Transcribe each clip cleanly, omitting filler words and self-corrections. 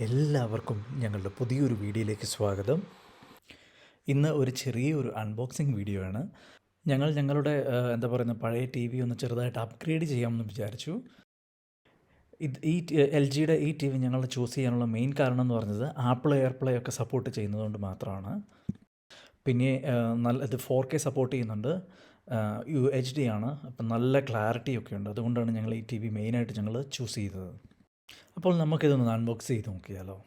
എല്ലാവർക്കും ഞങ്ങളുടെ പുതിയൊരു വീഡിയോയിലേക്ക് സ്വാഗതം. ഇന്ന് ഒരു ചെറിയൊരു അൺബോക്സിങ് വീഡിയോ ആണ്. ഞങ്ങളുടെ എന്താ പറയുന്ന പഴയ ടി വി ഒന്ന് ചെറുതായിട്ട് അപ്ഗ്രേഡ് ചെയ്യാമെന്ന് വിചാരിച്ചു. ഈ എൽ ജിയുടെ ഈ ടി വി ഞങ്ങൾ ചൂസ് ചെയ്യാനുള്ള മെയിൻ കാരണം എന്ന് പറഞ്ഞത് ആപ്പിൾ എയർപ്ലേ ഒക്കെ സപ്പോർട്ട് ചെയ്യുന്നതുകൊണ്ട് മാത്രമാണ്. പിന്നെ ഇത് 4K സപ്പോർട്ട് ചെയ്യുന്നുണ്ട്. എച്ച് ഡി ആണ്, അപ്പം നല്ല ക്ലാരിറ്റി ഒക്കെ ഉണ്ട്. അതുകൊണ്ടാണ് ഞങ്ങൾ ഈ ടി വി മെയിനായിട്ട് ഞങ്ങൾ ചൂസ് ചെയ്തത്. അപ്പോൾ നമുക്കിതൊന്ന് അൺബോക്സ് ചെയ്ത് നോക്കിയാലോ.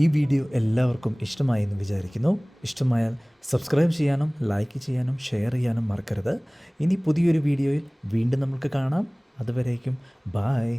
ഈ വീഡിയോ എല്ലാവർക്കും ഇഷ്ടമായി എന്ന് വിചാരിക്കുന്നു. ഇഷ്ടമായാൽ സബ്സ്ക്രൈബ് ചെയ്യാനും ലൈക്ക് ചെയ്യാനും ഷെയർ ചെയ്യാനും മറക്കരുത്. ഇനി പുതിയൊരു വീഡിയോയിൽ വീണ്ടും നമുക്ക് കാണാം. അതുവരേക്കും ബായ്.